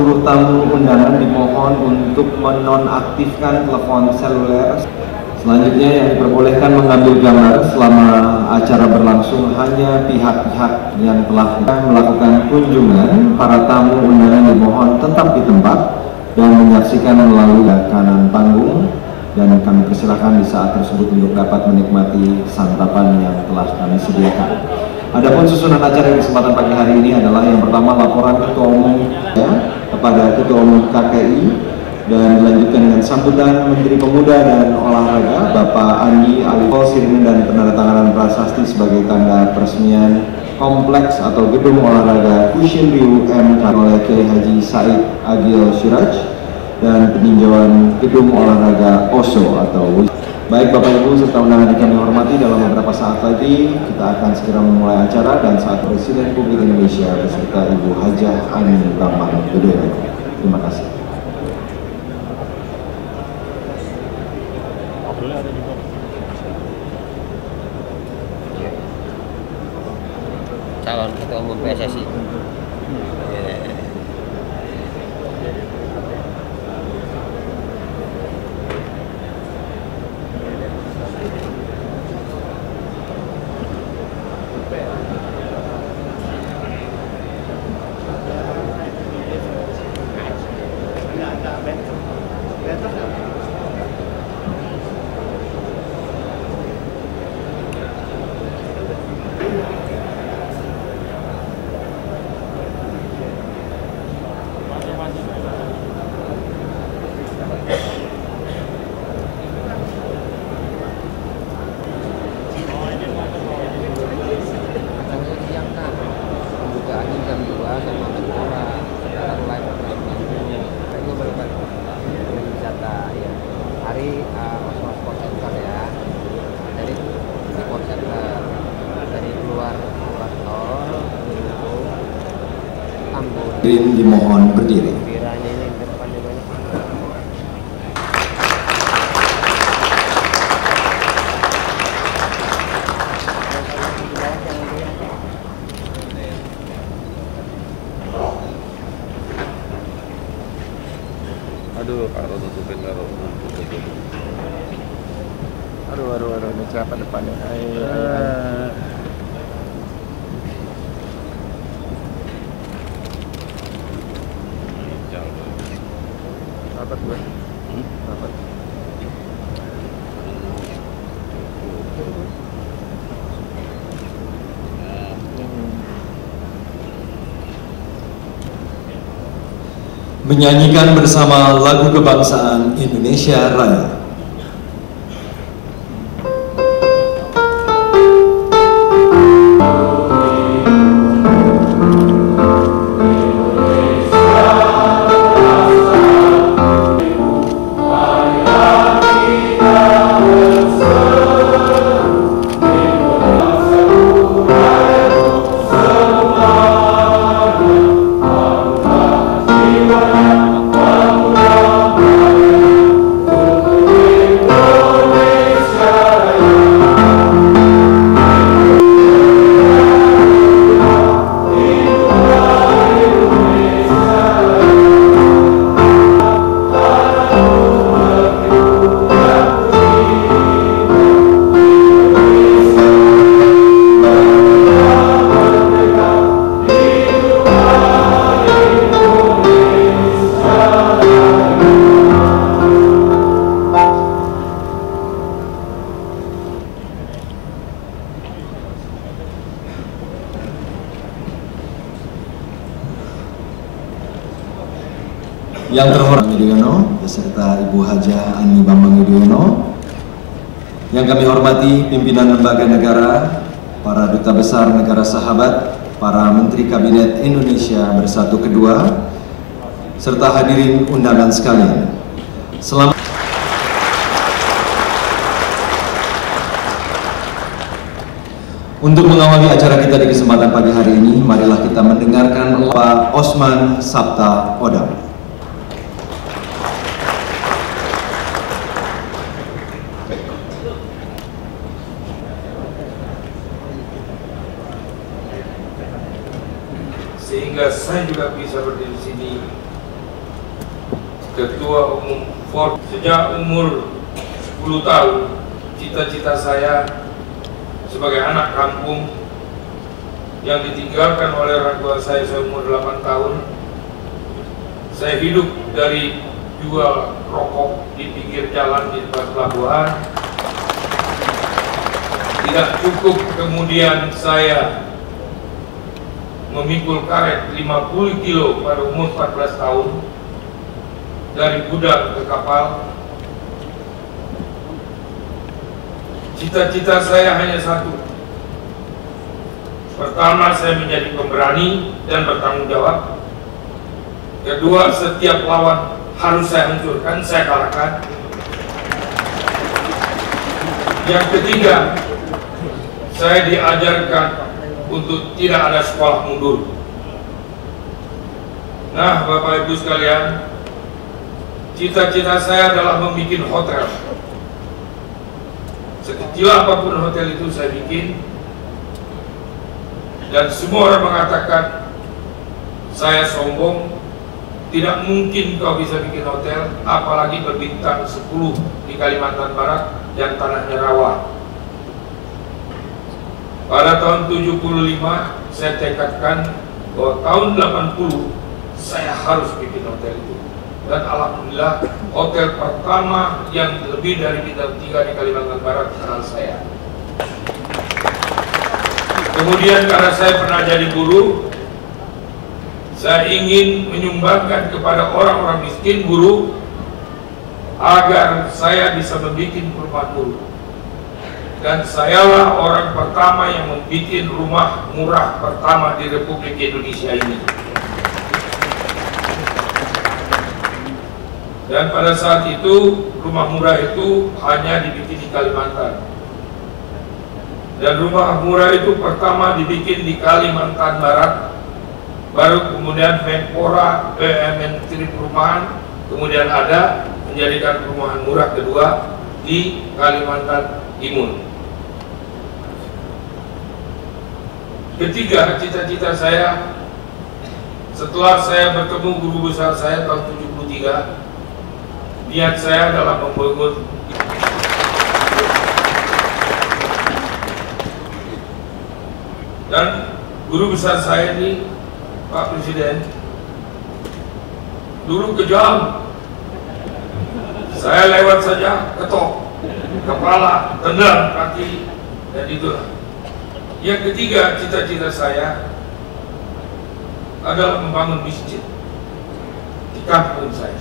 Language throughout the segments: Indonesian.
Seluruh tamu undangan dimohon untuk menonaktifkan telepon seluler. Selanjutnya yang diperbolehkan mengambil gambar selama acara berlangsung hanya pihak-pihak yang telah melakukan kunjungan. Para tamu undangan dimohon tetap di tempat dan menyaksikan melalui kanan panggung, dan kami persilahkan di saat tersebut untuk dapat menikmati santapan yang telah kami sediakan. Adapun susunan acara di kesempatan pagi hari ini adalah yang pertama laporan Ketua Umum kepada Ketua Umum KKI, dan dilanjutkan dengan sambutan Menteri Pemuda dan Olahraga Bapak Andi Alifol Sirine dan penandatanganan prasasti sebagai tanda peresmian kompleks atau gedung olahraga Kushin Ryu M oleh Kiai Haji Said Agil Siraj, dan peninjauan gedung olahraga Oso atau Baik Bapak Ibu serta undangan yang kami hormati, dalam beberapa saat lagi kita akan segera memulai acara dan saat Presiden Republik Indonesia beserta Ibu Hajah Ani Bambang Yudhoyono. Terima kasih. Calon Ketua Umum PSSI. Dimohon berdiri. Aduh, karo tutupin karo. Aduh, ini siapa depannya? Dapat gue. Dapat. Menyanyikan bersama lagu kebangsaan Indonesia Raya. Yang terhormat Yudhoyono beserta Ibu Hajah Ani Bambang Yudhoyono, yang kami hormati pimpinan lembaga negara, para duta besar negara sahabat, para Menteri Kabinet Indonesia Bersatu Kedua, serta hadirin undangan sekalian. Selamat. Untuk mengawali acara kita di kesempatan pagi hari ini, marilah kita mendengarkan Pak Osman Sabta Odang. Sehingga saya juga bisa berdiri di sini Ketua Umum Ford. Sejak umur 10 tahun, cita-cita saya sebagai anak kampung yang ditinggalkan oleh orang tua saya seumur 8 tahun, saya hidup dari jual rokok di pinggir jalan di depan pelabuhan. Tidak cukup, kemudian saya memikul karet 50 kilo pada umur 14 tahun dari gudang ke kapal. Cita-cita saya hanya satu. Pertama, saya menjadi pemberani dan bertanggung jawab. Kedua, setiap lawan harus saya hancurkan, saya kalahkan. Yang ketiga, saya diajarkan untuk tidak ada sekolah mundur. Nah, Bapak Ibu sekalian, cita-cita saya adalah membuat hotel. Sekecil apapun hotel itu saya bikin. Dan semua orang mengatakan saya sombong. Tidak mungkin kau bisa bikin hotel, apalagi berbintang 10 di Kalimantan Barat yang tanahnya rawa. Pada tahun 75 saya tekadkan bahwa tahun 80 saya harus bikin hotel itu. Dan alhamdulillah hotel pertama yang lebih dari bintang 3 di Kalimantan Barat adalah saya. Kemudian karena saya pernah jadi guru, saya ingin menyumbangkan kepada orang-orang miskin guru agar saya bisa membuat rumah guru. Dan sayalah orang pertama yang membuat rumah murah pertama di Republik Indonesia ini. Dan pada saat itu rumah murah itu hanya dibikin di Kalimantan. Dan rumah murah itu pertama dibikin di Kalimantan Barat, baru kemudian Menpora, Menteri Perumahan, kemudian ada menjadikan perumahan murah kedua di Kalimantan Timur. Ketiga, cita-cita saya setelah saya bertemu guru besar saya tahun 73, niat saya adalah membangun. Dan guru besar saya ini, Pak Presiden, dulu kejam. Saya lewat saja, ketok kepala, tendang kaki, dan itulah. Yang ketiga, cita-cita saya adalah membangun masjid di kampung saya.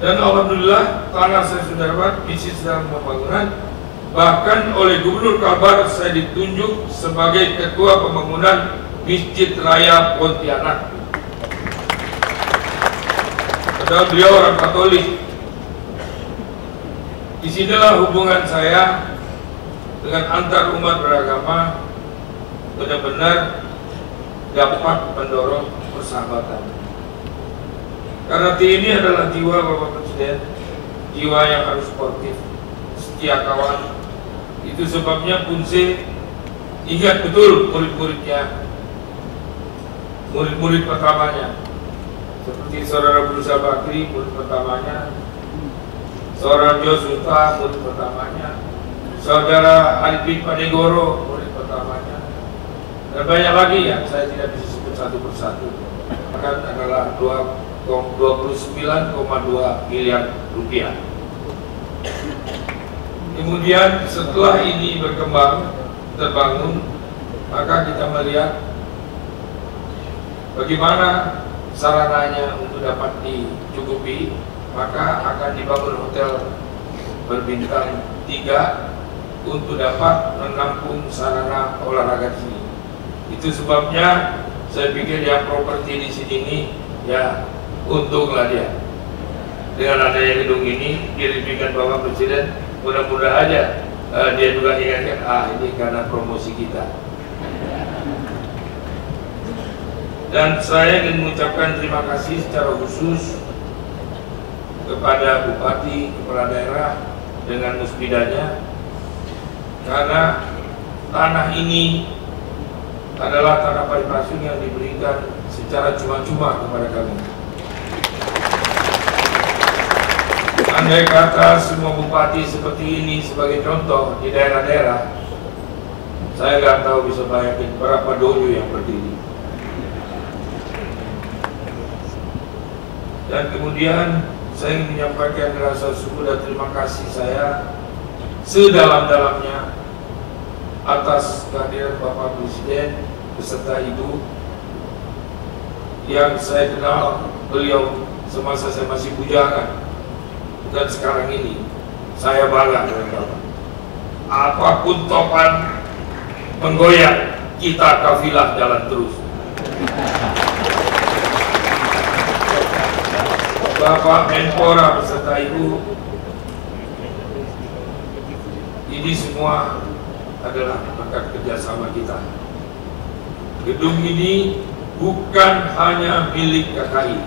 Dan alhamdulillah tanah saya sudah dapat, masjid sedang pembangunan. Bahkan oleh Gubernur Kalbar saya ditunjuk sebagai ketua pembangunan Masjid Raya Pontianak. Padahal beliau orang Katolik. Disinilah hubungan saya dengan antar umat beragama benar-benar dapat mendorong persahabatan. Karena ini adalah jiwa Bapak Presiden, jiwa yang harus sportif, setia kawan. Itu sebabnya Punse ingat betul murid-muridnya, murid-murid pertamanya, seperti saudara Brusa Bakri, murid pertamanya, saudara Josuta, murid pertamanya, saudara Alipin Panegoro, murid pertamanya, dan banyak lagi yang saya tidak bisa sebut satu persatu. Bahkan adalah 29,2 miliar rupiah. Kemudian setelah ini berkembang, terbangun, maka kita melihat bagaimana sarananya untuk dapat dicukupi. Maka akan dibangun hotel berbintang 3 untuk dapat menampung sarana olahraga di sini. Itu sebabnya saya pikir yang properti di sini ini ya untunglah dia. Dengan adanya gedung ini diresmikan Bapak Presiden, mudah-mudahan aja dia juga ingatkan, ini karena promosi kita. Dan saya ingin mengucapkan terima kasih secara khusus kepada Bupati, Kepala Daerah dengan musbidanya, karena tanah ini adalah tanah Paripasung yang diberikan secara cuma-cuma kepada kami. Andai kata semua bupati seperti ini sebagai contoh di daerah-daerah, saya nggak tahu bisa bayangin berapa dojo yang berdiri. Dan kemudian saya ingin menyampaikan rasa syukur dan terima kasih saya sedalam-dalamnya atas kehadiran Bapak Presiden beserta Ibu yang saya kenal beliau semasa saya masih bujangan, dan sekarang ini saya bangga dengan Bapak. Apapun topan menggoyang, kita kafilah jalan terus. Bapak Menpora beserta Ibu, ini semua adalah berkat kerjasama kita. Gedung ini bukan hanya milik KKI.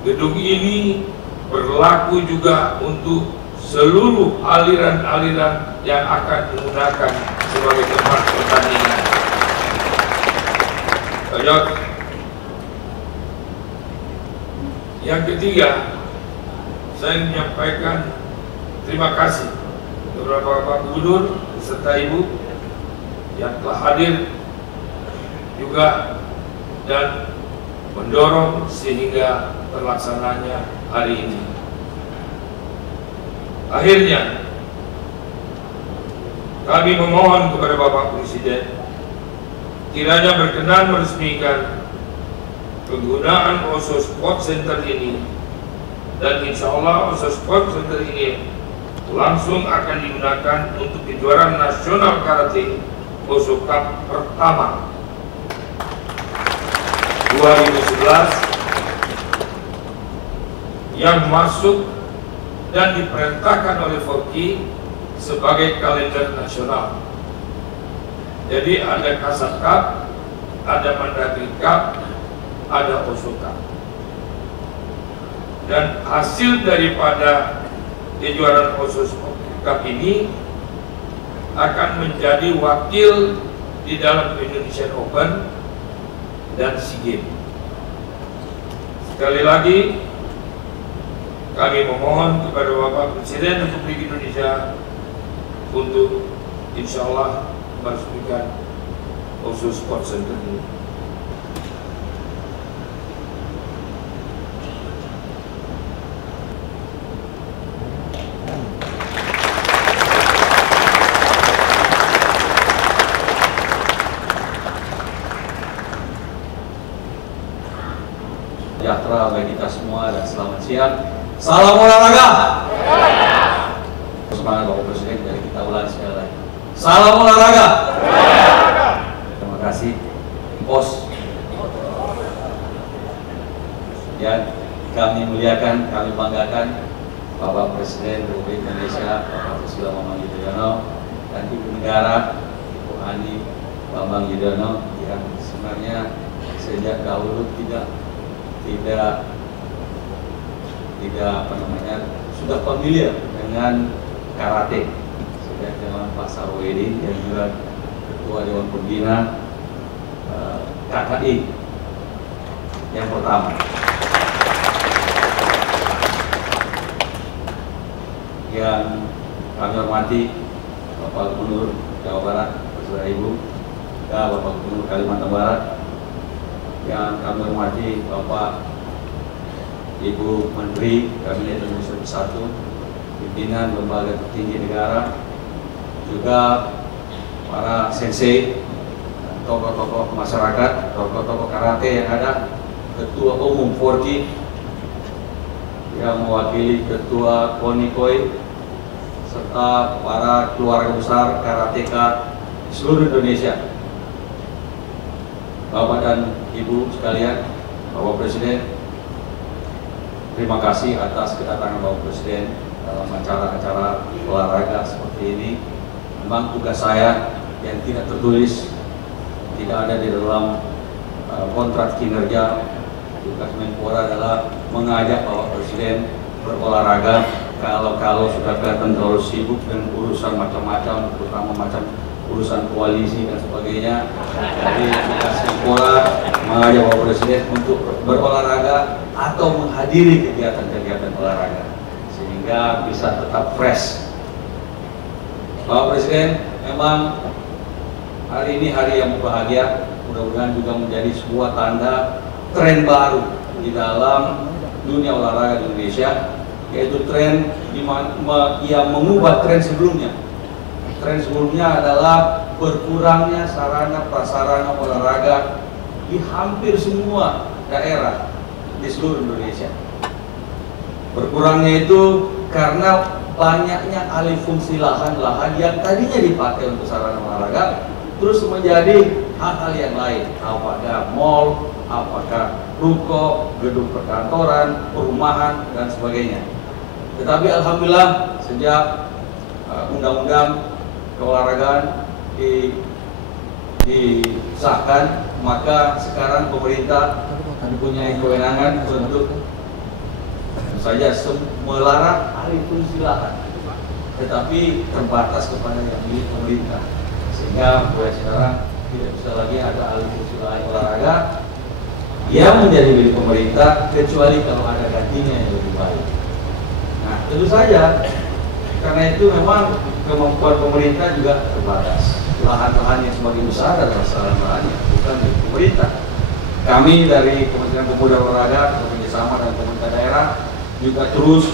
Gedung ini berlaku juga untuk seluruh aliran-aliran yang akan menggunakan sebagai tempat pertandingan. Lanjut. Yang ketiga, saya menyampaikan terima kasih kepada Bapak Gubernur beserta Ibu yang telah hadir juga dan mendorong sehingga terlaksananya hari ini. Akhirnya, kami memohon kepada Bapak Presiden kiranya berkenan meresmikan penggunaan Osho Sport Center ini, dan insya Allah Osho Sport Center ini langsung akan digunakan untuk kejuaraan nasional karate Osho Cup pertama 2011 yang masuk dan diperintahkan oleh Forky sebagai kalender nasional. Jadi ada Kasat Cup, ada Mandagri Cup, ada Osho Cup. Dan hasil daripada kejuaraan Osho Cup ini akan menjadi wakil di dalam Indonesian Open dan SEA Games. Sekali lagi kami memohon kepada Bapak Presiden Republik Indonesia untuk insya Allah meresmikan Osho Sport Center ini. Sejahtera bagi kita semua dan selamat siang. Salam olahraga. Semangat Bapak Presiden, dari kita ulang sekali lagi. Salam olahraga. Terima kasih Pos. Ya, kami muliakan, kami banggakan Bapak Presiden Republik Indonesia, Bapak Susilo Bambang Yudhoyono, dan Ibu Negara, Ibu Ani Bambang Yudhoyono, yang sebenarnya sejak dahulu tidak sudah familiar dengan karate sejak zaman Pak Sarwoedi yang juga Ketua Dewan Pembina KKI yang pertama. Yang kami hormati Bapak Gubernur Jawa Barat, beserta Ibu, dan Bapak Gubernur Kalimantan Barat. Yang kami hormati Bapak Ibu Menteri Kabinet Indonesia Bersatu, pimpinan lembaga tertinggi negara, juga para sensei, tokoh-tokoh masyarakat, tokoh-tokoh karate yang ada, Ketua Umum Forky yang mewakili Ketua Konikoi, serta para keluarga besar karateka di seluruh Indonesia. Bapak dan Ibu sekalian, Bapak Presiden, terima kasih atas kedatangan Bapak Presiden dalam acara-acara olahraga seperti ini. Memang tugas saya yang tidak tertulis, tidak ada di dalam kontrak kinerja. Tugas Menpora adalah mengajak Bapak Presiden berolahraga kalau sudah kelihatan terlalu sibuk dengan urusan macam-macam, terutama macam urusan koalisi dan sebagainya. Jadi tugas Menpora mengajak Bapak Presiden untuk berolahraga atau menghadiri kegiatan-kegiatan olahraga, sehingga sehingga bisa tetap fresh. Bapak Presiden, memang hari ini hari yang berbahagia, mudah-mudahan juga menjadi sebuah tanda tren baru di dalam dunia olahraga di Indonesia, yaitu tren yang mengubah tren sebelumnya. Tren sebelumnya adalah berkurangnya sarana prasarana olahraga di hampir semua daerah di seluruh Indonesia. Berkurangnya itu karena banyaknya alih fungsi lahan-lahan yang tadinya dipakai untuk sarana olahraga terus menjadi hal-hal yang lain, apakah mall, apakah ruko, gedung perkantoran, perumahan, dan sebagainya. Tetapi alhamdulillah sejak undang-undang keolahragaan disahkan, maka sekarang pemerintah mempunyai kewenangan untuk saja melarang alih fungsi lahan, tetapi terbatas kepada yang milik pemerintah, sehingga mulai sekarang tidak bisa lagi ada alih fungsi lahan olahraga yang menjadi milik pemerintah kecuali kalau ada gantinya yang lebih baik. Nah, tentu saja karena itu memang kemampuan pemerintah juga terbatas. Lahan-lahan yang semakin besar adalah lahan-lahannya, bukan milik pemerintah. Kami dari Kementerian Pemuda dan Olahraga bekerjasama dengan pemerintah daerah juga terus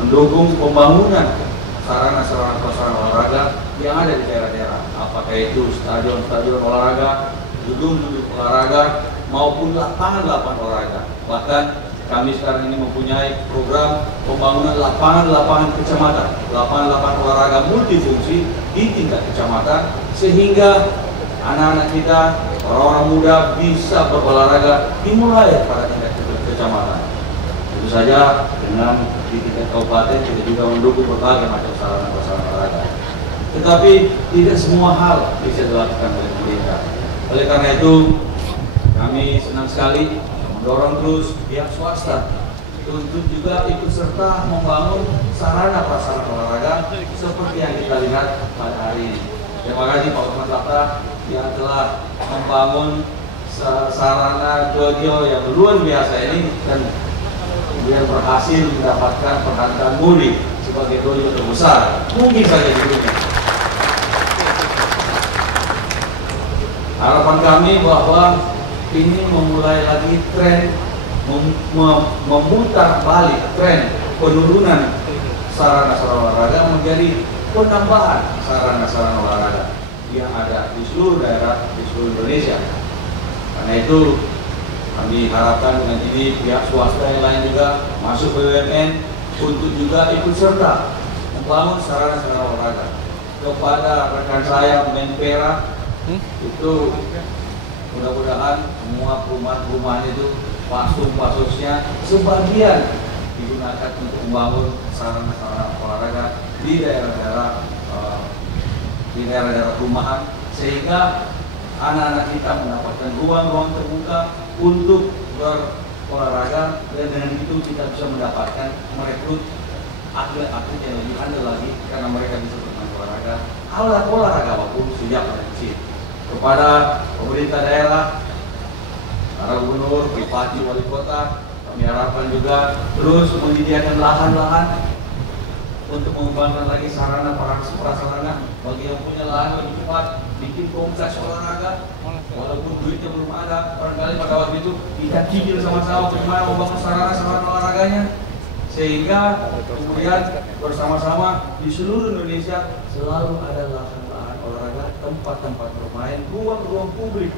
mendukung pembangunan sarana-sarana prasarana olahraga yang ada di daerah-daerah, apakah itu stadion-stadion olahraga, gedung-gedung olahraga, maupun lapangan-lapangan olahraga. Bahkan kami sekarang ini mempunyai program pembangunan lapangan-lapangan kecamatan, lapangan-lapangan olahraga multifungsi di tingkat kecamatan, sehingga anak-anak kita, orang-orang muda bisa berolahraga dimulai pada tingkat kecamatan. Tentu saja dengan di tingkat kabupaten kita juga mendukung berbagai macam sarana-prasarana olahraga. Tetapi tidak semua hal bisa dilakukan oleh pemerintah. Oleh karena itu kami senang sekali mendorong terus pihak swasta untuk juga ikut serta membangun sarana prasarana olahraga seperti yang kita lihat pada hari ini. Terima kasih Pak Usman Sabta yang telah membangun sarana dojo yang luar biasa ini dan kemudian berhasil mendapatkan penghargaan MURI sebagai dojo terbesar mungkin saja di dunia. Harapan kami bahwa ini memulai lagi tren memutar balik tren penurunan sarana-sarana olahraga menjadi penambahan sarana-sarana olahraga yang ada di seluruh daerah di seluruh Indonesia. Karena itu kami harapkan dengan ini pihak swasta yang lain juga masuk BUMN untuk juga ikut serta membangun sarana-sarana olahraga. Kepada rekan saya Menpera itu mudah-mudahan semua perumahan-perumahan itu pasus-pasusnya sebagian digunakan untuk membangun sarana-sarana olahraga di daerah-daerah perumahan, sehingga anak-anak kita mendapatkan ruang-ruang terbuka untuk berolahraga, dan dengan itu kita bisa mendapatkan merekrut atlet-atlet yang lebih andal lagi karena mereka bisa bermain olahraga, alat olahraga apapun sejak pada kecil. Kepada pemerintah daerah, para gubernur, bupati, wali kota, kami harapkan juga terus menyediakan lahan-lahan untuk mengembangkan lagi sarana prasarana bagi yang punya lahan lebih cepat bikin kompleks olahraga, walaupun duitnya belum ada. Barangkali pada waktu itu kita cicil sama-sama bagaimana membangun sarana olahraganya, sehingga kemudian bersama-sama di seluruh Indonesia selalu ada lahan-lahan olahraga, tempat-tempat bermain, ruang-ruang publik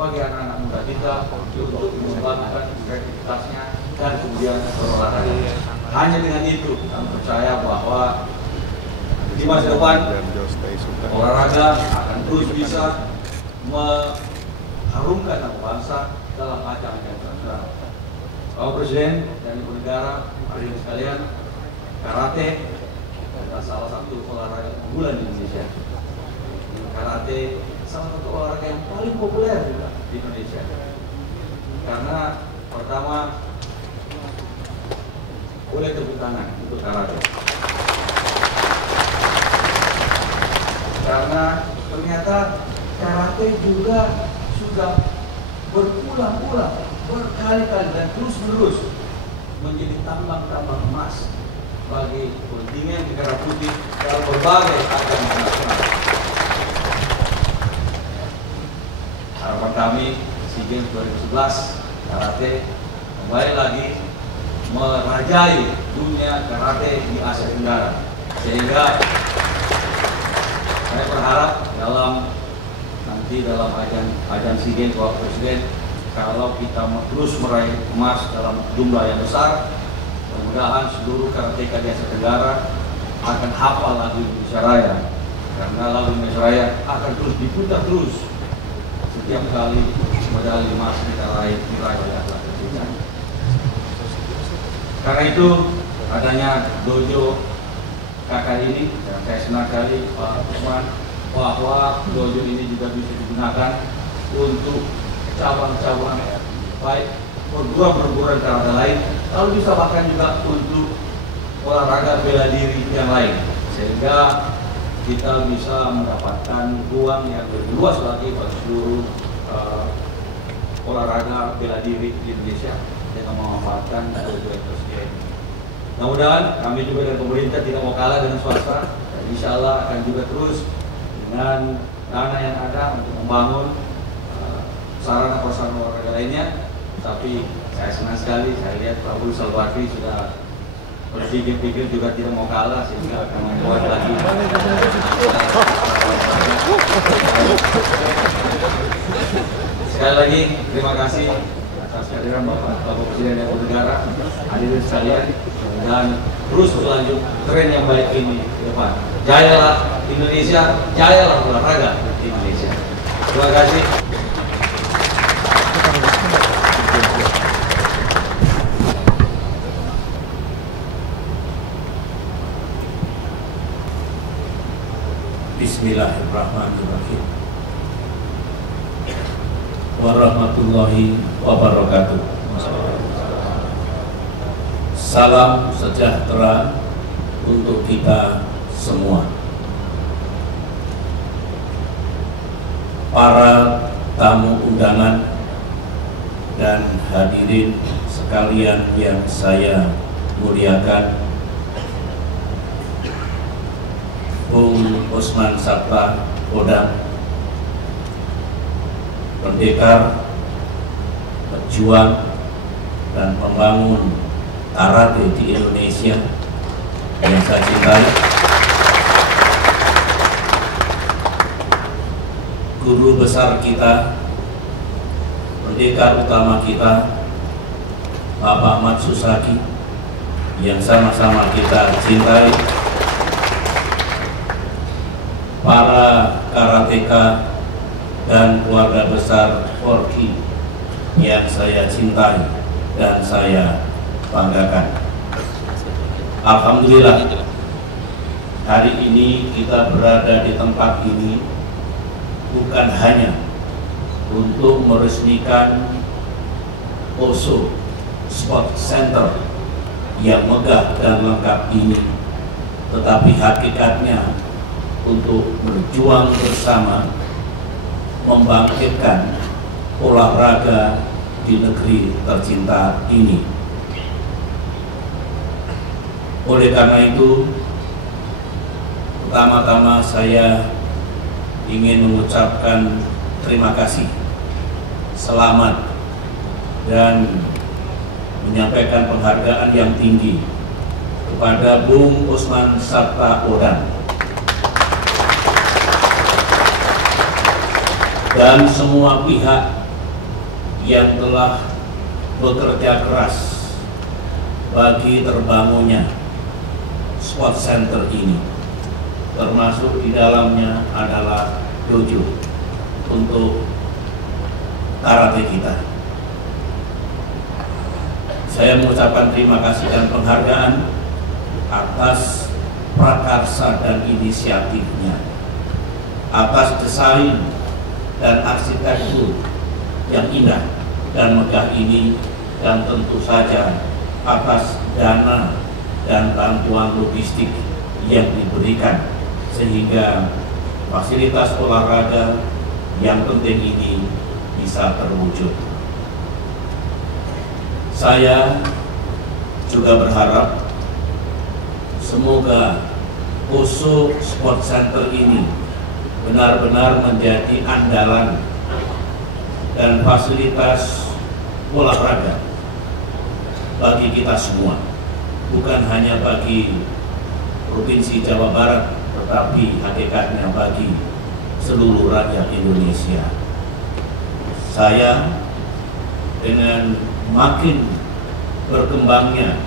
bagi anak-anak muda kita untuk mengembangkan kreativitasnya dan kemudian berolahraga. Hanya dengan itu kami percaya bahwa di masa depan olahraga akan terus bisa mengharumkan nama bangsa dalam ajang internasional. Bapak Presiden dan Ibu Negara, hadirin sekalian, karate adalah salah satu olahraga unggulan di Indonesia. Karate salah satu olahraga yang paling populer juga di Indonesia. Karena pertama, boleh tepuk tangan untuk karate. Karena ternyata karate juga sudah berulang-ulang, berkali-kali dan terus-menerus menjadi tambang-tambang emas bagi kontingen negara putih dalam berbagai ajang internasional. Harapan kami SEA Games 2011 karate kembali lagi merajai dunia karate di Asia Tenggara, sehingga saya berharap nanti dalam ajang SEA Games Bapak Presiden, kalau kita terus meraih emas dalam jumlah yang besar, mudah-mudahan seluruh karateka di Asia Tenggara akan hafal lagu Indonesia Raya, karena lagu Indonesia Raya akan terus diputar terus setiap kali medali emas kita diraih oleh atlet kita. Karena itu adanya dojo kakak ini, dan saya senang sekali Pak Usman bahwa dojo ini juga bisa digunakan untuk cabang-cabang baik perguruan karate lain, lalu bisa bahkan juga untuk olahraga bela diri yang lain, sehingga kita bisa mendapatkan ruang yang lebih luas lagi bagi seluruh olahraga bela diri di Indonesia dengan memanfaatkan dojo tersebut. Mudah-mudahan kami juga dari pemerintah tidak mau kalah dengan swasta, dan insya Allah akan juga terus dengan dana yang ada untuk membangun sarana prasarana olahraga lainnya. Tapi saya senang sekali, saya lihat Pak Budi Salbakri sudah berpikir-pikir juga tidak mau kalah, sehingga akan membuat lagi. Sekali lagi terima kasih atas kehadiran Bapak Presiden Republik Negara, hadirin sekalian, dan terus berlanjut tren yang baik ini ke depan. Jayalah Indonesia, jayalah olahraga Indonesia. Terima kasih. Bismillahirrahmanirrahim. Warahmatullahi wabarakatuh. Salam sejahtera untuk kita semua. Para tamu undangan dan hadirin sekalian yang saya muliakan, Bung Usman Sabta Odang, pendekar, pejuang, dan pembangun karate di Indonesia yang saya cintai, guru besar kita, pendekar utama kita, Bapak Ahmad Susaki, yang sama-sama kita cintai, para karateka dan keluarga besar Forky yang saya cintai dan saya banggakan. Alhamdulillah, hari ini kita berada di tempat ini bukan hanya untuk meresmikan OSO Sport Center yang megah dan lengkap ini, tetapi hakikatnya untuk berjuang bersama membangkitkan olahraga di negeri tercinta ini. Oleh karena itu, pertama-tama saya ingin mengucapkan terima kasih, selamat, dan menyampaikan penghargaan yang tinggi kepada Bung Usman Sabta Odang dan semua pihak yang telah bekerja keras bagi terbangunnya Sport Center ini, termasuk di dalamnya adalah dojo untuk karate kita. Saya mengucapkan terima kasih dan penghargaan atas prakarsa dan inisiatifnya, atas desain dan arsitektur yang indah dan megah ini, dan tentu saja atas dana dan bantuan logistik yang diberikan sehingga fasilitas olahraga yang penting ini bisa terwujud. Saya juga berharap semoga Poso Sport Center ini benar-benar menjadi andalan dan fasilitas olahraga bagi kita semua, bukan hanya bagi Provinsi Jawa Barat, tetapi hakikatnya bagi seluruh rakyat Indonesia. Saya dengan makin berkembangnya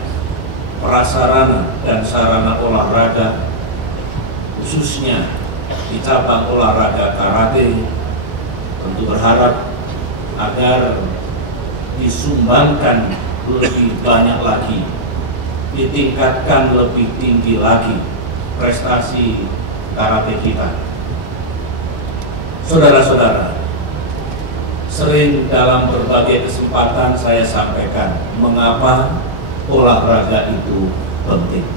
prasarana dan sarana olahraga, khususnya di cabang olahraga karate, tentu berharap agar disumbangkan lebih banyak lagi, ditingkatkan lebih tinggi lagi prestasi karate kita. Saudara-saudara, sering dalam berbagai kesempatan saya sampaikan mengapa olahraga itu penting.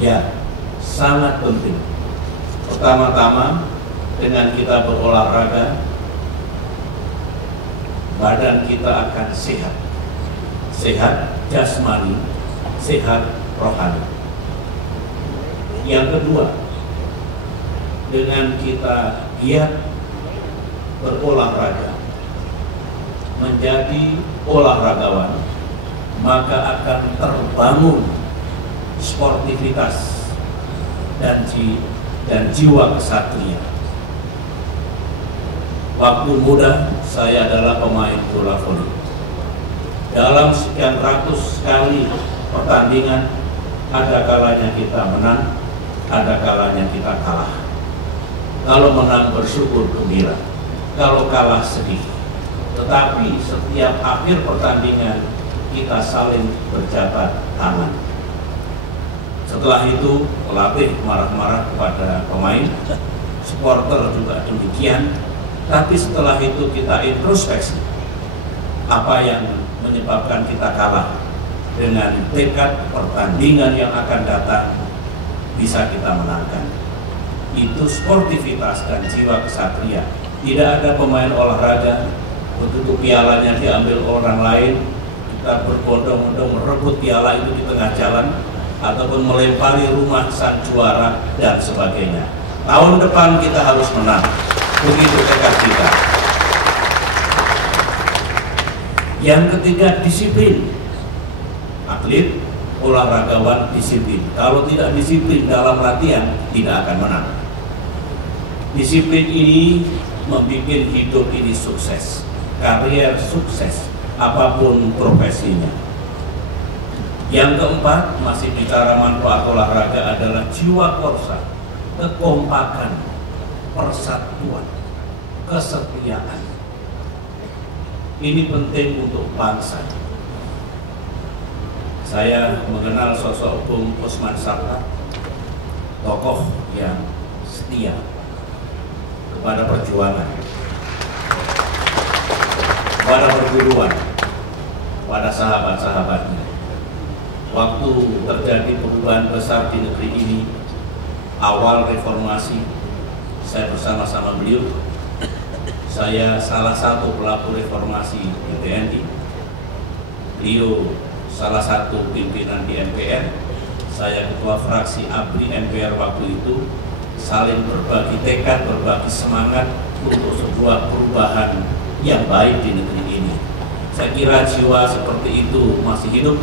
Ya, sangat penting. Pertama-tama, dengan kita berolahraga, badan kita akan sehat. Sehat jasmani, sehat rohani. Yang kedua, dengan kita giat berolahraga, menjadi olahragawan, maka akan terbangun sportivitas dan jiwa kesatria. Waktu muda saya adalah pemain bola voli. Dalam sekian ratus kali pertandingan, ada kalanya kita menang, ada kalanya kita kalah. Kalau menang bersyukur gembira, kalau kalah sedih. Tetapi setiap akhir pertandingan kita saling berjabat tangan. Setelah itu pelatih marah-marah kepada pemain, supporter juga demikian. Tapi setelah itu kita introspeksi apa yang menyebabkan kita kalah, dengan tekad pertandingan yang akan datang bisa kita menangkan. Itu sportivitas dan jiwa kesatria. Tidak ada pemain olahraga begitu pialanya diambil orang lain, kita berbondong-bondong merebut piala itu di tengah jalan, ataupun melempari rumah sang juara dan sebagainya. Tahun depan kita harus menang. Begitu tekad kita. Yang ketiga, disiplin. Atlet, olahragawan disiplin. Kalau tidak disiplin dalam latihan, tidak akan menang. Disiplin ini membuat hidup ini sukses, karier sukses, apapun profesinya. Yang keempat, masih bicara manfaat olahraga, adalah jiwa korsa, kekompakan, persatuan, kesetiaan. Ini penting untuk bangsa. Saya mengenal sosok Bung Usman Sabta, tokoh yang setia kepada perjuangan, kepada perguruan, pada sahabat-sahabatnya. Waktu terjadi perubahan besar di negeri ini, awal reformasi, saya bersama-sama beliau. Saya salah satu pelaku reformasi di TNI. Beliau salah satu pimpinan di MPR. Saya ketua fraksi ABRI MPR waktu itu. Saling berbagi tekad, berbagi semangat untuk sebuah perubahan yang baik di negeri ini. Saya kira jiwa seperti itu masih hidup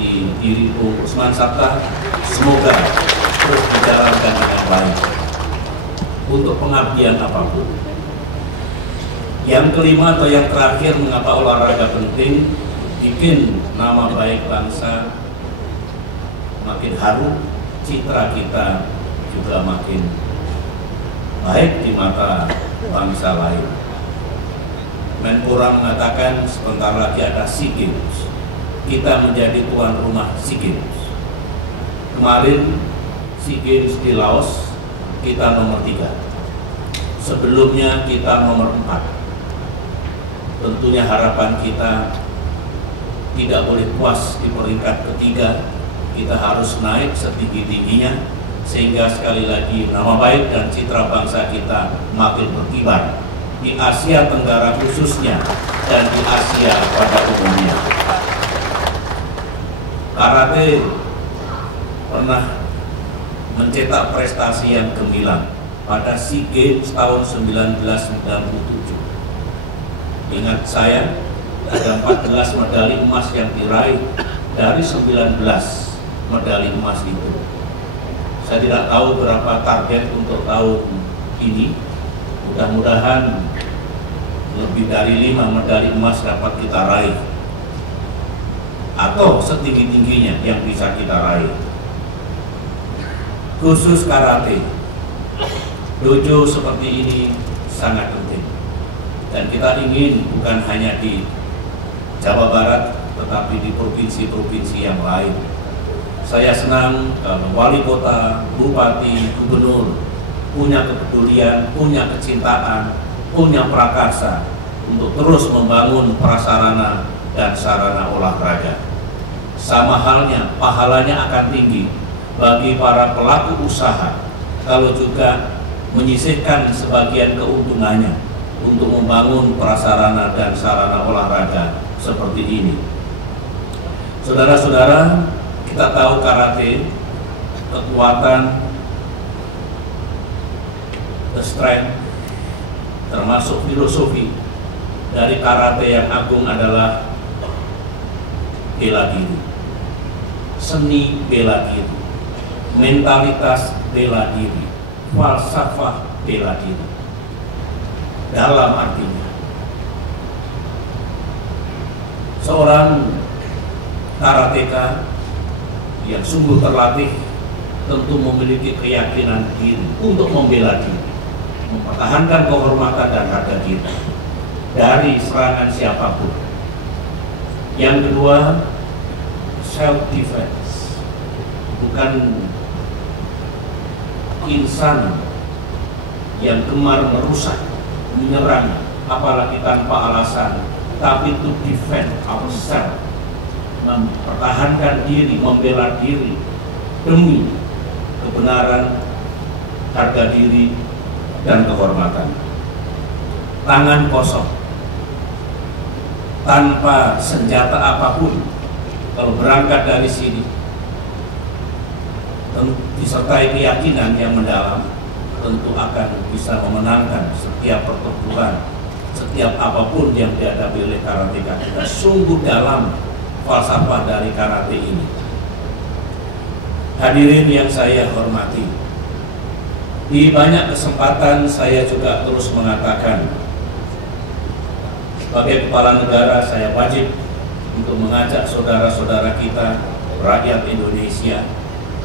di diri Bung Usman Sabta. Semoga terus dijalankan dengan baik untuk pengabdian apapun. Yang kelima atau yang terakhir, mengapa olahraga penting? Bikin nama baik bangsa makin harum, citra kita juga makin baik di mata bangsa lain. Menpora mengatakan sebentar lagi ada SEA Games. Kita menjadi tuan rumah SEA Games. Kemarin SEA Games di Laos kita nomor 3. Sebelumnya kita nomor 4. Tentunya harapan kita tidak boleh puas di peringkat ketiga. Kita harus naik setinggi-tingginya, sehingga sekali lagi nama baik dan citra bangsa kita makin berkibar di Asia Tenggara khususnya dan di Asia pada umumnya. Karate pernah mencetak prestasi yang gemilang pada SEA Games tahun 1997. Ingat saya, ada 14 medali emas yang diraih dari 19 medali emas itu. Saya tidak tahu berapa target untuk tahun ini. Mudah-mudahan lebih dari 5 medali emas dapat kita raih, atau setinggi-tingginya yang bisa kita raih. Khusus karate, dojo seperti ini sangat penting, dan kita ingin bukan hanya di Jawa Barat tetapi di provinsi-provinsi yang lain. Saya senang kalau wali kota, bupati, gubernur punya kepedulian, punya kecintaan, punya prakarsa untuk terus membangun prasarana dan sarana olahraga. Sama halnya, pahalanya akan tinggi bagi para pelaku usaha kalau juga menyisihkan sebagian keuntungannya untuk membangun prasarana dan sarana olahraga seperti ini. Saudara-saudara, kita tahu karate, kekuatan, the strength, termasuk filosofi dari karate yang agung adalah bela diri, seni bela diri, mentalitas bela diri, falsafah bela diri. Dalam artinya, seorang karateka yang sungguh terlatih tentu memiliki keyakinan diri untuk membela diri, mempertahankan kehormatan dan harga diri dari serangan siapapun. Yang kedua, self defense, bukan insan yang gemar merusak, menyerang apalagi tanpa alasan, tapi to defend ourselves, mempertahankan diri, membela diri demi kebenaran, harga diri, dan kehormatan. Tangan kosong, tanpa senjata apapun, kalau berangkat dari sini, disertai keyakinan yang mendalam, tentu akan bisa memenangkan setiap pertempuran, setiap apapun yang dihadapi oleh karateka kita. Sungguh dalam falsafah dari karate ini. Hadirin yang saya hormati, di banyak kesempatan saya juga terus mengatakan, sebagai kepala negara saya wajib untuk mengajak saudara-saudara kita, rakyat Indonesia,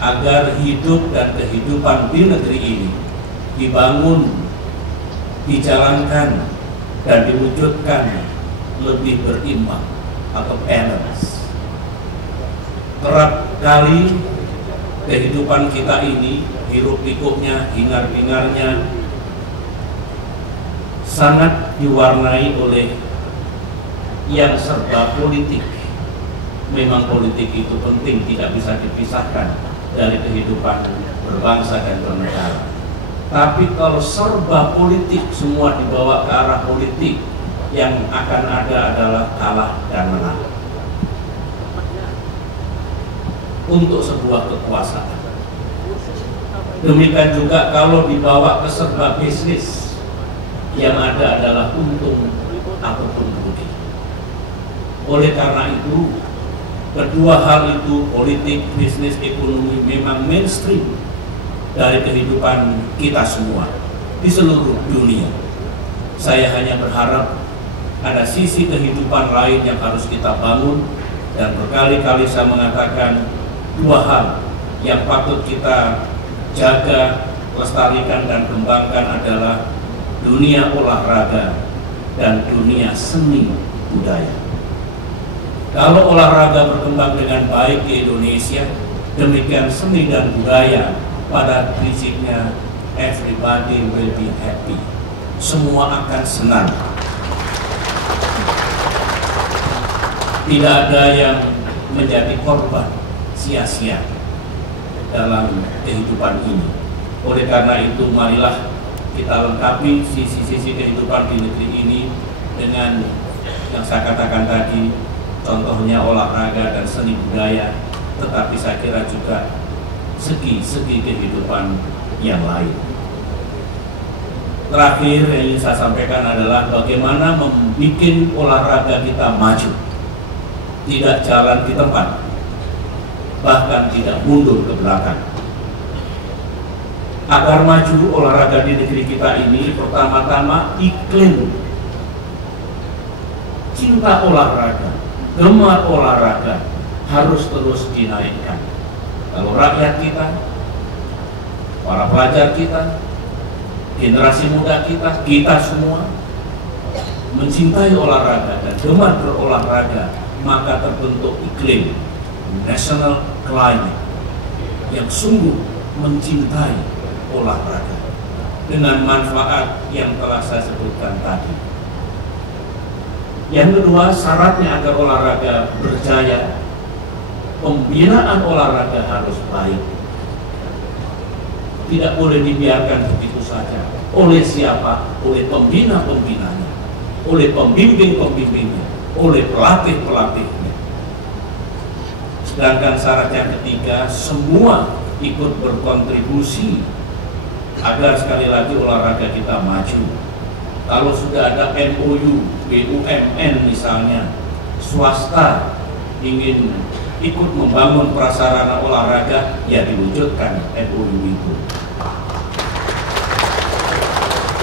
agar hidup dan kehidupan di negeri ini dibangun, dijalankan, dan diwujudkan lebih berimbang atau balance. Kerap kali kehidupan kita ini, hiruk pikuknya, hingar bingarnya, sangat diwarnai oleh yang serba politik. Memang politik itu penting, tidak bisa dipisahkan dari kehidupan berbangsa dan bernegara. Tapi kalau serba politik, semua dibawa ke arah politik, yang akan ada adalah kalah dan menang untuk sebuah kekuasaan. Demikian juga kalau dibawa ke serba bisnis, yang ada adalah untung ataupun rugi. Oleh karena itu, kedua hal itu, politik, bisnis, ekonomi, memang mainstream dari kehidupan kita semua di seluruh dunia. Saya hanya berharap ada sisi kehidupan lain yang harus kita bangun, dan berkali-kali saya mengatakan dua hal yang patut kita jaga, lestarikan, dan kembangkan adalah dunia olahraga dan dunia seni budaya. Kalau olahraga berkembang dengan baik di Indonesia, demikian seni dan budaya pada prinsipnya everybody will be happy. Semua akan senang. Tidak ada yang menjadi korban sia-sia dalam kehidupan ini. Oleh karena itu, marilah kita lengkapi sisi-sisi kehidupan di negeri ini dengan yang saya katakan tadi, contohnya olahraga dan seni budaya, tetapi saya kira juga segi-segi kehidupan yang lain. Terakhir yang ingin saya sampaikan adalah bagaimana membuat olahraga kita maju, tidak jalan di tempat, bahkan tidak mundur ke belakang. Agar maju olahraga di negeri kita ini, pertama-tama iklim cinta olahraga, gemar olahraga harus terus dinaikkan. Kalau rakyat kita, para pelajar kita, generasi muda kita, kita semua mencintai olahraga dan gemar berolahraga, maka terbentuk iklim national climate yang sungguh mencintai olahraga dengan manfaat yang telah saya sebutkan tadi. Yang kedua, syaratnya agar olahraga berjaya, pembinaan olahraga harus baik. Tidak boleh dibiarkan begitu saja. Oleh siapa? Oleh pembina-pembinanya, oleh pembimbing-pembimbingnya, oleh pelatih-pelatihnya. Sedangkan syarat yang ketiga, semua ikut berkontribusi agar sekali lagi olahraga kita maju. Kalau sudah ada MOU, BUMN misalnya, swasta ingin ikut membangun prasarana olahraga, ya diwujudkan MOU itu.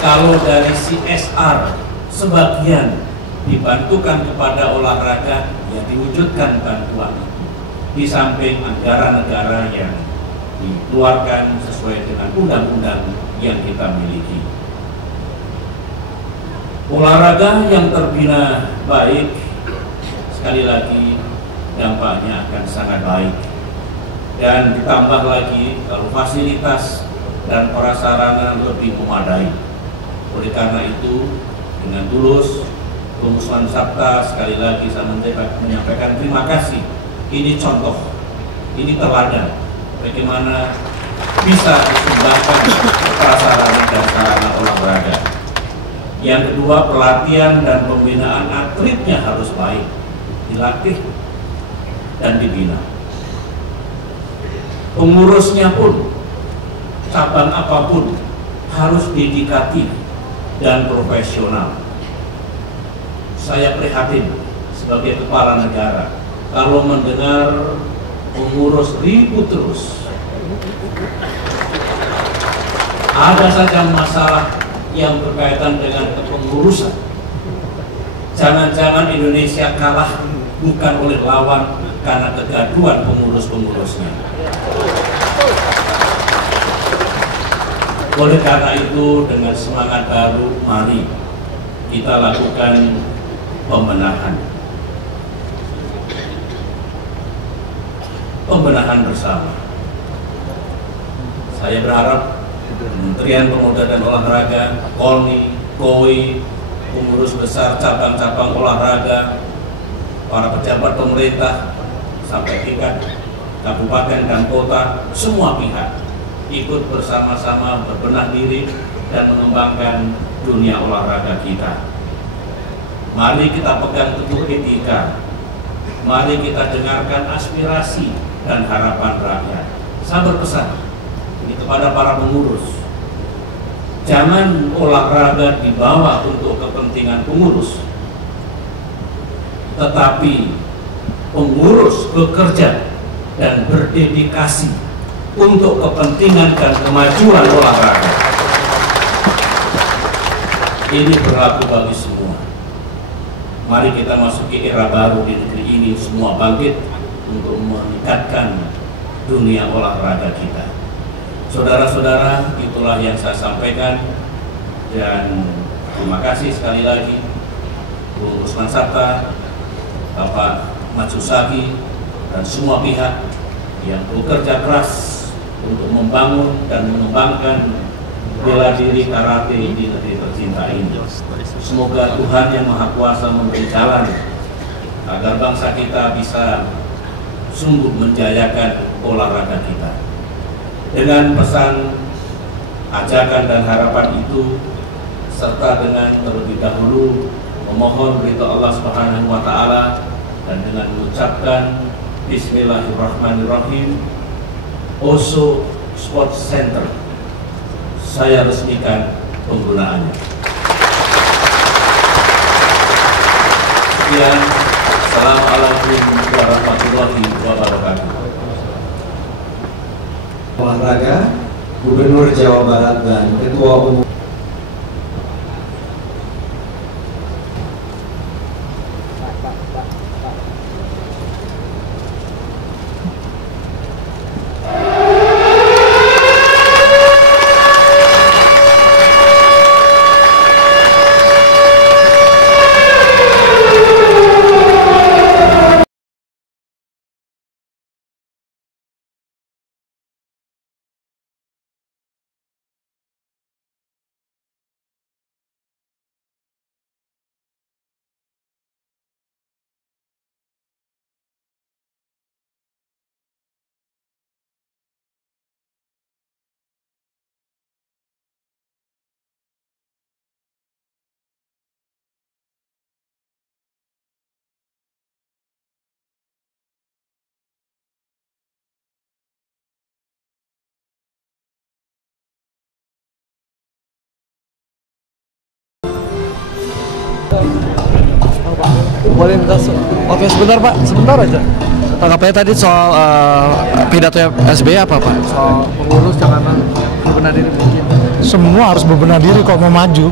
Kalau dari CSR sebagian dibantukan kepada olahraga, ya diwujudkan bantuan itu. Di samping anggaran negara yang dikeluarkan sesuai dengan undang-undang yang kita miliki. Olahraga yang terbina baik, sekali lagi dampaknya akan sangat baik. Dan ditambah lagi kalau fasilitas dan prasarana lebih memadai. Oleh karena itu, dengan tulus Pemusman Sabta, sekali lagi saya menyampaikan terima kasih. Ini contoh, ini teladan bagaimana bisa disumbangkan prasarana dan sarana olahraga. Yang kedua, pelatihan dan pembinaan atletnya harus baik, dilatih dan dibina. Pengurusnya pun, cabang apapun, harus dedikatif dan profesional. Saya prihatin sebagai kepala negara kalau mendengar pengurus ribut terus. Ada saja masalah yang berkaitan dengan kepengurusan. Jangan-jangan Indonesia kalah bukan oleh lawan karena kegaduhan pengurus-pengurusnya. Oleh karena itu, dengan semangat baru, mari kita lakukan pembenahan bersama. Saya berharap Kementerian Pemuda dan Olahraga, KONI, KOI, pengurus besar cabang-cabang olahraga, para pejabat pemerintah, sampai tingkat kabupaten dan kota, semua pihak ikut bersama-sama berbenah diri dan mengembangkan dunia olahraga kita. Mari kita pegang teguh etika, mari kita dengarkan aspirasi dan harapan rakyat. Saya berpesan ini kepada para pengurus, jangan olahraga dibawa untuk kepentingan pengurus, tetapi pengurus bekerja dan berdedikasi untuk kepentingan dan kemajuan olahraga. Ini berlaku bagi semua. Mari kita masuki era baru di negeri ini, semua bangkit untuk meningkatkan dunia olahraga kita. Saudara-saudara, itulah yang saya sampaikan, dan terima kasih sekali lagi Pemusman Sabta, Bapak Matsusagi, dan semua pihak yang bekerja keras untuk membangun dan mengembangkan bela diri karate di negeri tercinta ini. Semoga Tuhan Yang Maha Kuasa memberi jalan agar bangsa kita bisa sungguh menjayakan olahraga kita. Dengan pesan ajakan dan harapan itu, serta dengan terlebih dahulu memohon ridho Allah Subhanahu wa Ta'ala, dan dengan mengucapkan Bismillahirrahmanirrahim, Oso Sports Center saya resmikan penggunaannya. Sekian, Assalamualaikum warahmatullahi wabarakatuh. Olahraga, Gubernur Jawa Barat dan Ketua Umum Boleh minta oke sebentar Pak, sebentar aja. Tanggapannya tadi soal pidato SBY apa Pak? Soal pengurus jangan berbenah diri mungkin. Semua harus berbenah diri kalau mau maju.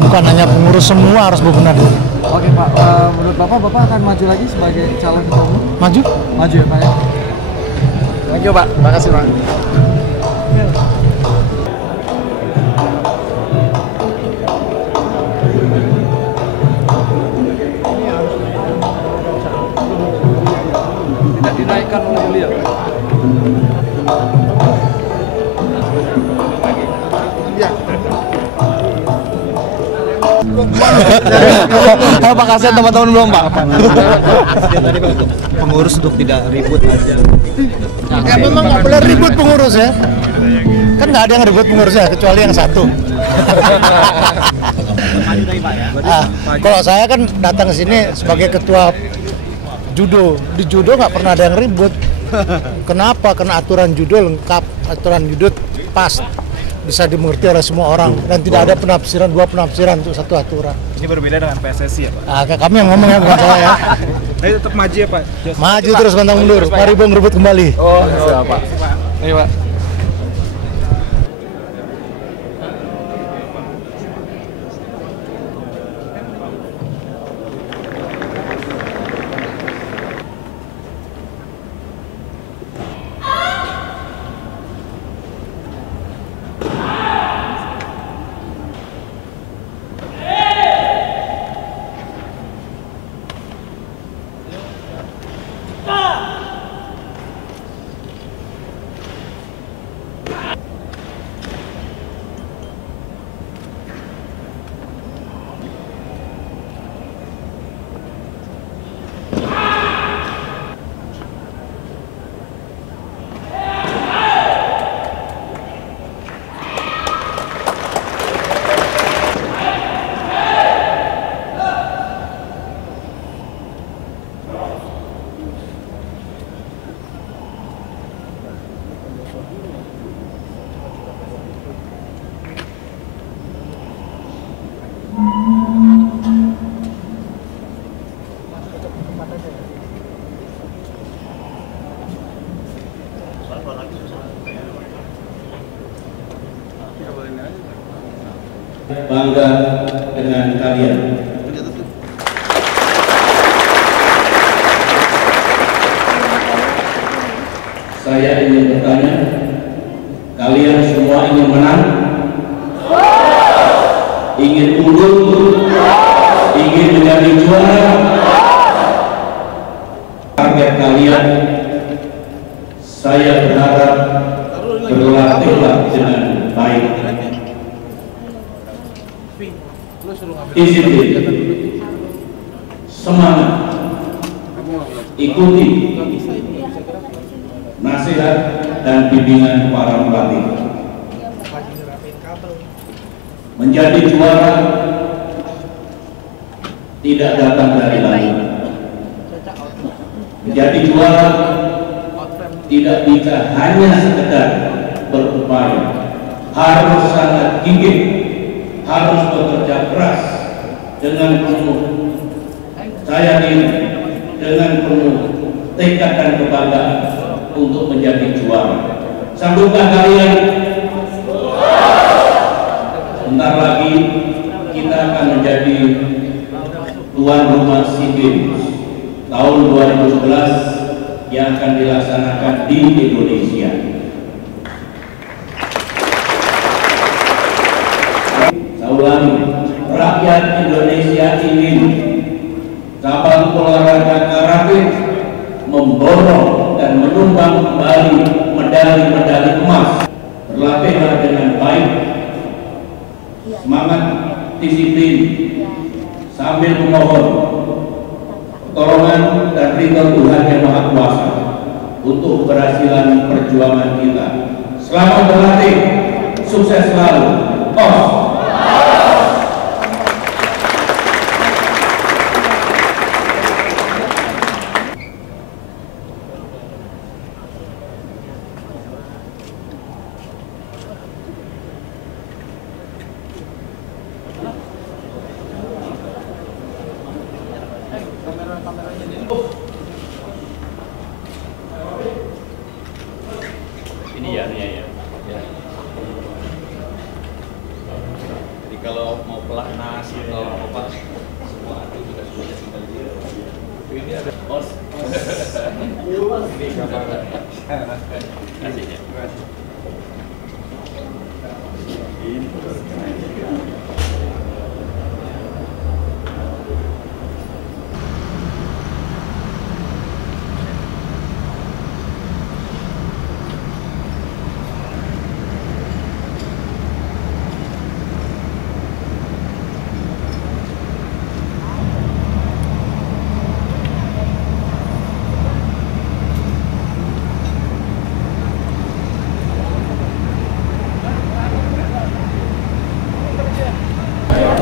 Bukan hanya pengurus, semua harus berbenah diri. Oke Pak, menurut Bapak akan maju lagi sebagai calon ketua umum? Maju? Maju ya Pak ya. Thank you Pak, terima kasih Pak. Dinaikkan oleh beliau. Pak kasihan teman-teman belum Pak? tadi Pak, untuk pengurus untuk tidak ribut aja. Ya memang nggak boleh ribut pengurus ya. Kan nggak ada yang ribut pengurusnya kecuali yang satu. Kalau saya kan datang ke sini sebagai ketua judo, di judo nggak pernah ada yang ribut. Kenapa? Karena aturan judo lengkap, aturan judo pas, bisa dimengerti oleh semua orang, dan tidak ada penafsiran, dua penafsiran untuk satu aturan. Ini berbeda dengan PSSI ya Pak? Kami yang ngomong ya, bukan saya ya. Tapi tetap maju ya Pak? Maju terus, pantang mundur. Mari Bung rebut kembali. Oh, siap Pak. Ayo Pak. Bangga dengan kalian. Saya ingin bertanya, kalian semua ingin menang? Ingin unggul? Ingin menjadi juara? Target kalian, saya berharap berlatihlah dengan baik. Disiplin, semangat, ikuti nasihat dan bimbingan para pelatih. Menjadi juara tidak datang dari langit. Menjadi juara tidak bisa hanya sekedar berupaya, harus sangat gigih, harus bekerja keras dengan penuh saya diri, dengan penuh tekad dan kebanggaan untuk menjadi juara. Sanggupkah kalian? Bentar lagi kita akan menjadi tuan rumah SEA Games tahun 2011 yang akan dilaksanakan di Indonesia. Saya ulangi, rakyat Indonesia ingin cabang olahraga karate memborong dan menyumbang kembali medali-medali emas. Berlatihlah dengan baik, semangat, disiplin, sambil memohon pertolongan dan ridho Tuhan Yang Maha Kuasa untuk keberhasilan perjuangan kita. Selamat berlatih, sukses selalu. Ini ya. Jadi kalau mau pelatnas atau apa semua itu juga sudah tinggal di sini. Ini ada bos. Ini gambar. Kasihnya.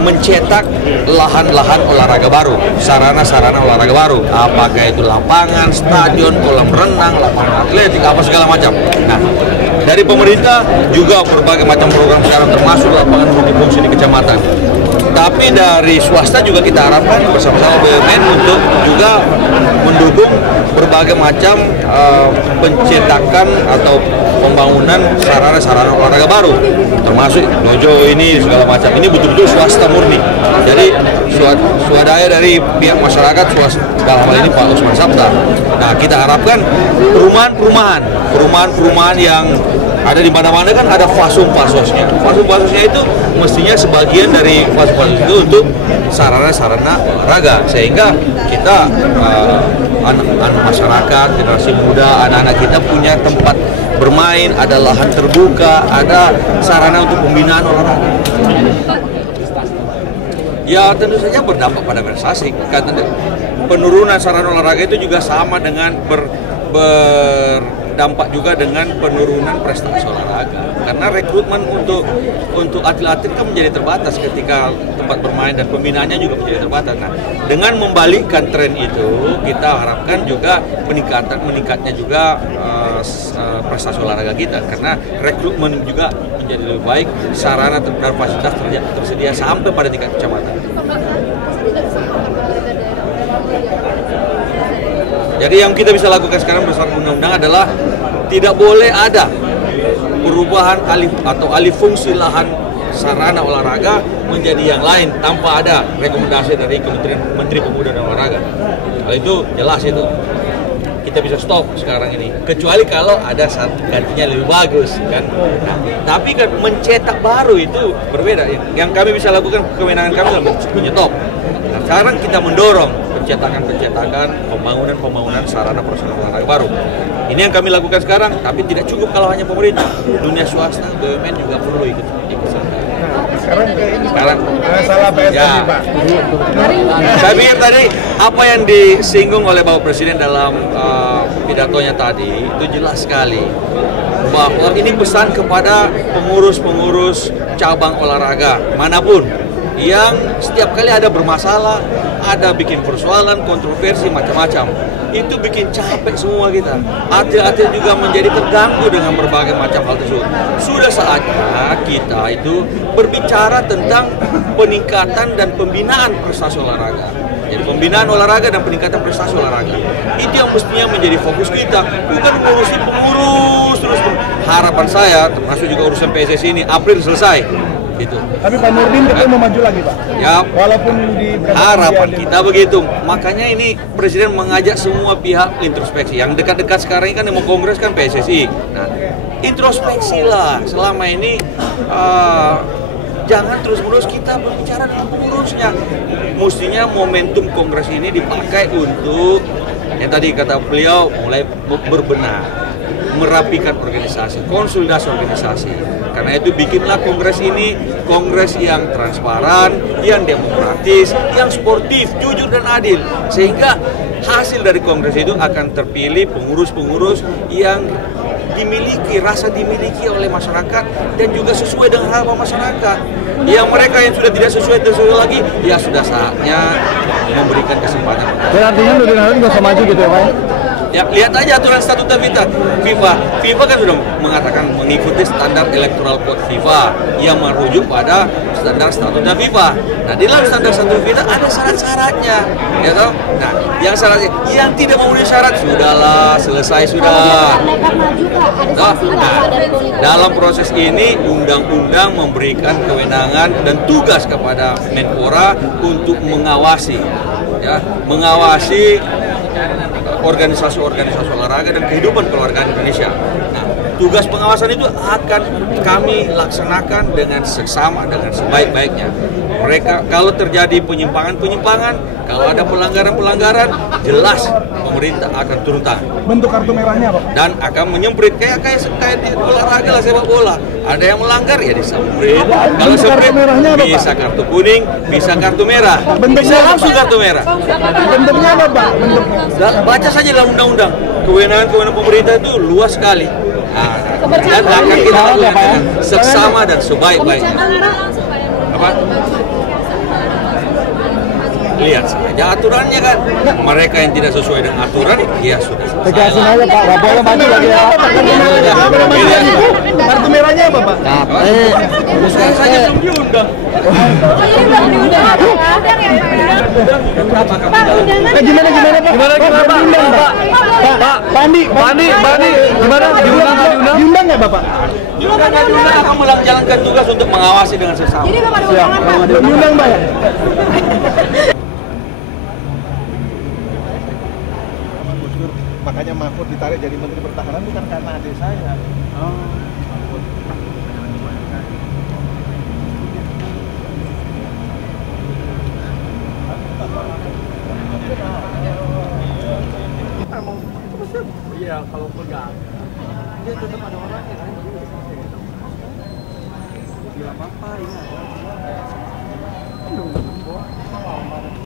Mencetak lahan-lahan olahraga baru, sarana-sarana olahraga baru, apakah itu lapangan, stadion, kolam renang, lapangan atletik, apa segala macam. Nah, dari pemerintah juga berbagai macam program sekarang termasuk lapangan multifungsi di kecamatan. Tapi dari swasta juga kita harapkan bersama-sama BUMN untuk juga mendukung berbagai macam pencetakan atau pembangunan sarana-sarana olahraga baru, termasuk dojo ini segala macam. Ini betul-betul swasta murni. Jadi swadaya dari pihak masyarakat swasta, dalam hal ini Pak Usman Sabta. Nah, kita harapkan perumahan yang ada di mana-mana kan ada fasum-fasosnya. Fasum-fasosnya itu mestinya sebagian dari fasum-fasos itu untuk sarana-sarana olahraga, sehingga kita anak-anak masyarakat, generasi muda, anak-anak kita punya tempat bermain, ada lahan terbuka, ada sarana untuk pembinaan olahraga. Ya tentu saja berdampak pada prestasi. Penurunan sarana olahraga itu juga sama dengan berdampak juga dengan penurunan prestasi olahraga. Karena rekrutmen untuk atlet-atlet kan menjadi terbatas ketika tempat bermain dan pembinaannya juga menjadi terbatas. Nah, dengan membalikkan tren itu, kita harapkan juga meningkatnya juga prestasi olahraga kita, karena rekrutmen juga menjadi lebih baik, sarana dan fasilitas tersedia sampai pada tingkat kecamatan. Jadi yang kita bisa lakukan sekarang berdasarkan undang-undang adalah tidak boleh ada perubahan alih fungsi lahan sarana olahraga menjadi yang lain tanpa ada rekomendasi dari Kementerian Menteri Pemuda dan Olahraga. Kalau itu jelas itu kita bisa stop sekarang ini, kecuali kalau ada gantinya lebih bagus kan. Nah, tapi kan mencetak baru itu berbeda. Yang kami bisa lakukan, kewenangan kami adalah menyetop. Nah, sekarang kita mendorong pencetakan, pembangunan sarana prasarana olahraga baru. Ini yang kami lakukan sekarang, tapi tidak cukup kalau hanya pemerintah, dunia swasta, BUMN juga perlu ikut serta. Sekarang salah PSSI ya. Pak. Saya pikir tadi apa yang disinggung oleh Bapak Presiden dalam pidatonya tadi itu jelas sekali bahwa ini pesan kepada pengurus-pengurus cabang olahraga manapun yang setiap kali ada bermasalah, ada bikin persoalan, kontroversi, macam-macam. Itu bikin capek semua kita. Atlet-atlet juga menjadi terganggu dengan berbagai macam hal tersebut. Sudah saatnya kita itu berbicara tentang peningkatan dan pembinaan prestasi olahraga. Jadi pembinaan olahraga dan peningkatan prestasi olahraga. Itu yang mestinya menjadi fokus kita, bukan ngurusin pengurus terus. Harapan saya, termasuk juga urusan PSSI ini, April selesai. Gitu. Tapi Pak Nurdin katanya mau maju lagi, Pak. Ya, walaupun di harapan kita begitu. Makanya ini Presiden mengajak semua pihak introspeksi. Yang dekat-dekat sekarang ini kan yang mau kongres kan PSSI. Nah, introspeksi lah. Selama ini jangan terus-menerus kita berbicara dengan pengurusnya. Mestinya momentum kongres ini dipakai untuk yang tadi kata beliau mulai berbenah, merapikan organisasi, konsolidasi organisasi. Karena itu bikinlah kongres ini kongres yang transparan, yang demokratis, yang sportif, jujur dan adil. Sehingga hasil dari kongres itu akan terpilih pengurus-pengurus yang rasa dimiliki oleh masyarakat dan juga sesuai dengan harapan masyarakat. Yang mereka yang sudah tidak sesuai lagi, ya sudah saatnya memberikan kesempatan. Dan artinya Nurdin Halid nggak usah maju gitu ya, Pak? Ya, lihat aja aturan statuta FIFA. FIFA kan sudah mengatakan mengikuti standar electoral code FIFA yang merujuk pada standar statuta FIFA. Nah, di dalam standar statuta FIFA ada syarat-syaratnya, ya toh? Nah, yang syaratnya, yang tidak memenuhi syarat sudahlah, selesai sudah. Nah, dalam proses ini undang-undang memberikan kewenangan dan tugas kepada Menpora untuk mengawasi, ya, mengawasi organisasi-organisasi olahraga dan kehidupan keluarga Indonesia. Nah, tugas pengawasan itu akan kami laksanakan dengan seksama, dengan sebaik-baiknya. Mereka kalau terjadi penyimpangan-penyimpangan, kalau ada pelanggaran-pelanggaran, jelas pemerintah akan turun tangan. Bentuk kartu merahnya, Pak? Dan akan menyemprit kayak di olahraga lah, sepak bola. Ada yang melanggar ya disemprit. Kalau semprit bisa kartu kuning, bisa kartu merah, bisa langsung kartu merah. Bentuknya apa, Pak? Bentuknya? Baca saja dalam undang-undang. Kewenangan pemerintah itu luas sekali. Nah, dan akan kita lakukan seksama dan sebaik-baiknya. Apa? Lihat saja aturannya kan. Mereka yang tidak sesuai dengan aturan, ya sudah. Tegasin aja, Pak. Nggak boleh maju lagi ya. Kartu merahnya apa, Pak? Sekarang saja belum diundang. Gimana, Pak? Pak Pandi, gimana? Diundang nggak, Bapak? Diundang akan menjalankan tugas untuk mengawasi dengan sesama. Siap. Diundang, Pak ya? Makanya Mahfud ditarik jadi Menteri Pertahanan bukan karena adik saya. Iya, kalau pegang dia tetap ada orangnya kan. Tidak apa-apa ini ada.